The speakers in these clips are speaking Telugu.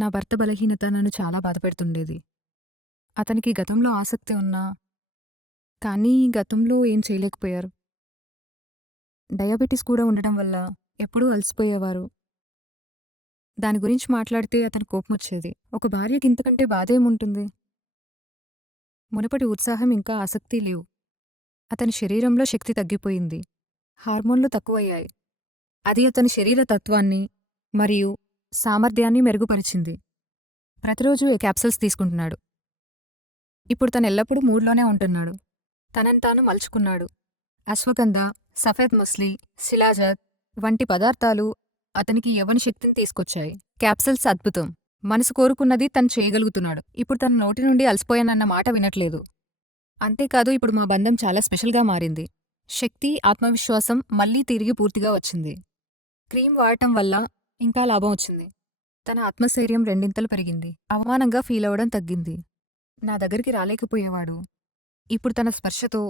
నా భర్త బలహీనత నన్ను చాలా బాధపెడుతుండేది. అతనికి గతంలో ఆసక్తి ఉన్నా, కానీ గతంలో ఏం చేయలేకపోయారు. డయాబెటిస్ కూడా ఉండడం వల్ల ఎప్పుడూ అలసిపోయేవారు. దాని గురించి మాట్లాడితే అతనికి కోపమొచ్చేది. ఒక భార్యకి ఇంతకంటే బాధేముంటుంది? మునుపటి ఉత్సాహం ఇంకా ఆసక్తి లేవు. అతని శరీరంలో శక్తి తగ్గిపోయింది. హార్మోన్లు తక్కువయ్యాయి. అది అతని శరీర తత్వాన్ని మరియు సామర్థ్యాన్ని మెరుగుపరిచింది. ప్రతిరోజు ఈ క్యాప్సూల్స్ తీసుకుంటున్నాడు. ఇప్పుడు తనెల్లప్పుడూ మూడ్లోనే ఉంటున్నాడు. తనని తాను మలుచుకున్నాడు. అశ్వగంధ, సఫేద్ ముస్లి, శిలాజత్ వంటి పదార్థాలు అతనికి యవ్వన శక్తిని తీసుకొచ్చాయి. క్యాప్సూల్స్ అద్భుతం. మనసు కోరుకున్నది తను చేయగలుగుతున్నాడు. ఇప్పుడు తన నోటి నుండి అలసిపోయానన్న మాట వినట్లేదు. అంతేకాదు ఇప్పుడు మా బంధం చాలా స్పెషల్గా మారింది. శక్తి, ఆత్మవిశ్వాసం మళ్లీ తిరిగి పూర్తిగా వచ్చింది. క్రీమ్ వాడటం వల్ల ఇంకా లాభం వచ్చింది. తన ఆత్మస్థైర్యం రెండింతలు పెరిగింది. అవమానంగా ఫీలవడం తగ్గింది. నా దగ్గరికి రాలేకపోయేవాడు. ఇప్పుడు తన స్పర్శతో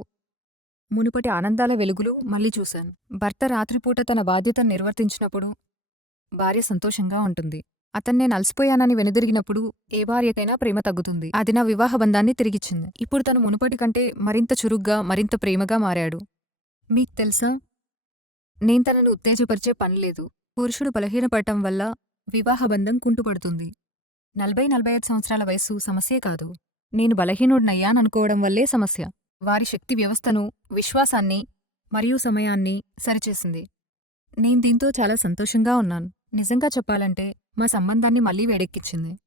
మునుపటి ఆనందాల వెలుగులు మళ్లీ చూశాను. భర్త రాత్రిపూట తన బాధ్యతను నిర్వర్తించినప్పుడు భార్య సంతోషంగా ఉంటుంది. నేను అలసిపోయానని వెనుదిరిగినప్పుడు ఏ భార్యకైనా ప్రేమ తగ్గుతుంది. అది నా వివాహ బంధాన్ని తిరిగిచ్చింది. ఇప్పుడు తను మునుపటి కంటే మరింత చురుగ్గా, మరింత ప్రేమగా మారాడు. మీకు తెలుసా, నేను తనను ఉత్తేజపరిచే పనిలేదు. పురుషుడు బలహీనపడటం వల్ల వివాహ బంధం కుంటుపడుతుంది. 40-45 సంవత్సరాల వయస్సు సమస్యే కాదు. నేను బలహీనుడినయ్యాననుకోవడం వల్లే సమస్య. వారి శక్తి వ్యవస్థను, విశ్వాసాన్ని మరియు సమయాన్ని సరిచేసింది. నేను దీంతో చాలా సంతోషంగా ఉన్నాను. నిజంగా చెప్పాలంటే మా సంబంధాన్ని మళ్లీ వేడెక్కించింది.